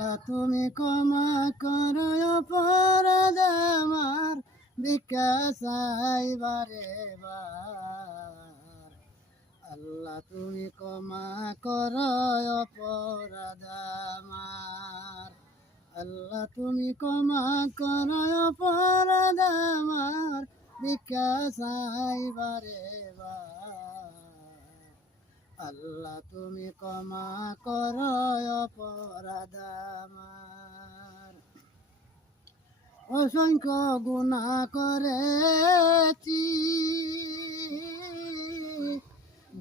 আল্লাহ তুমি ক্ষমা করো অপরাধ আমার, ভিক্ষা চাই বারে বার। আল্লাহ তুমি ক্ষমা করো অপরাধ আমার, আল্লাহ তুমি ক্ষমা করো অপরাধ আমার, ভিক্ষা চাই বারে বার। আল্লাহ তুমি ক্ষমা করো অপরাধ আমার। অসংখ্য গুনাহ করেছি,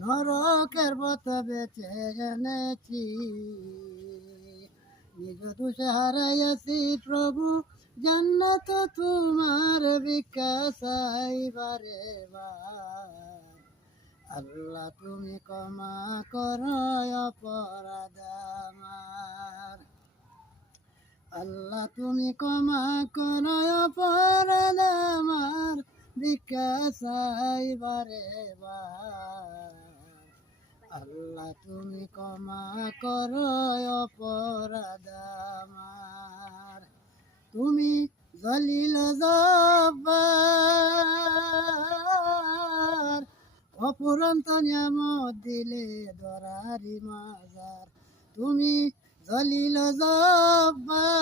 নরকের পথ বেছে এনেছি, নিজ দোষে হারাইয়াছি প্রভু, জান্নাত তোমার ভিক্ষা চাই বারে বার। আল্লাহ তুমি ক্ষমা করো অপরাধ আমার, আল্লাহ তুমি ক্ষমা করো অপরাধ আমার, ভিক্ষা চাই বারে বার। আল্লাহ তুমি ক্ষমা করো অপরাধ আমার। তুমি জলিল জব্বার, অপুরন্ত নিয়ামত দিলে দরারি মাজার। তুমি জলিল জব্বার,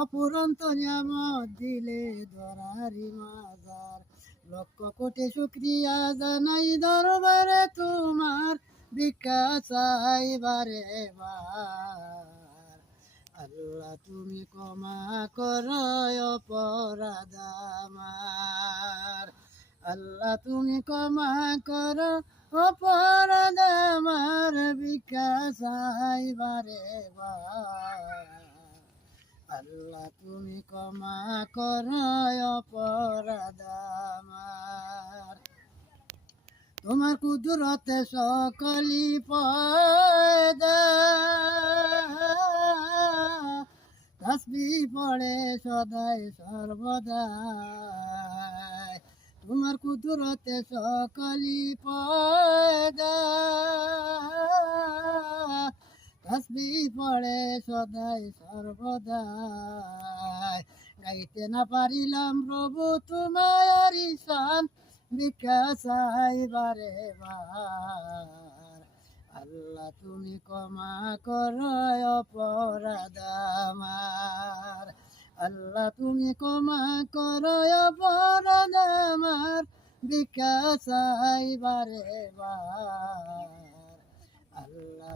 অপুরন্ত নিয়ামত দিলে দরারি মাজার। লক্ষ কোটি শুক্রিয়া জানাই দরবারে তোমার, ভিক্ষা চাই বারে বার। আল্লাহ তুমি ক্ষমা করো অপরাধ আমার, আল্লাহ তুমি ক্ষমা করো অপরাধ আমার, ভিক্ষা চাই বারে বার। আল্লাহ তুমি ক্ষমা করো অপরাধ আমার। তোমার কুদরতে সকলি পয়দা, তাসবিহ পড়ে সদাই সর্বদা। তোমার কুদরতে সকলি পয়দা, তাসবিহ পড়ে সদাই সর্বদা। গাইতে না পারিলাম প্রভু তোমার শান, ভিক্ষা চাই বারে বার। আল্লাহ তুমি ক্ষমা করো অপরাধ আমার, আল্লাহ তুমি ক্ষমা করো অপরাধ আমার, ভিক্ষা চাই বারে বার। আল্লাহ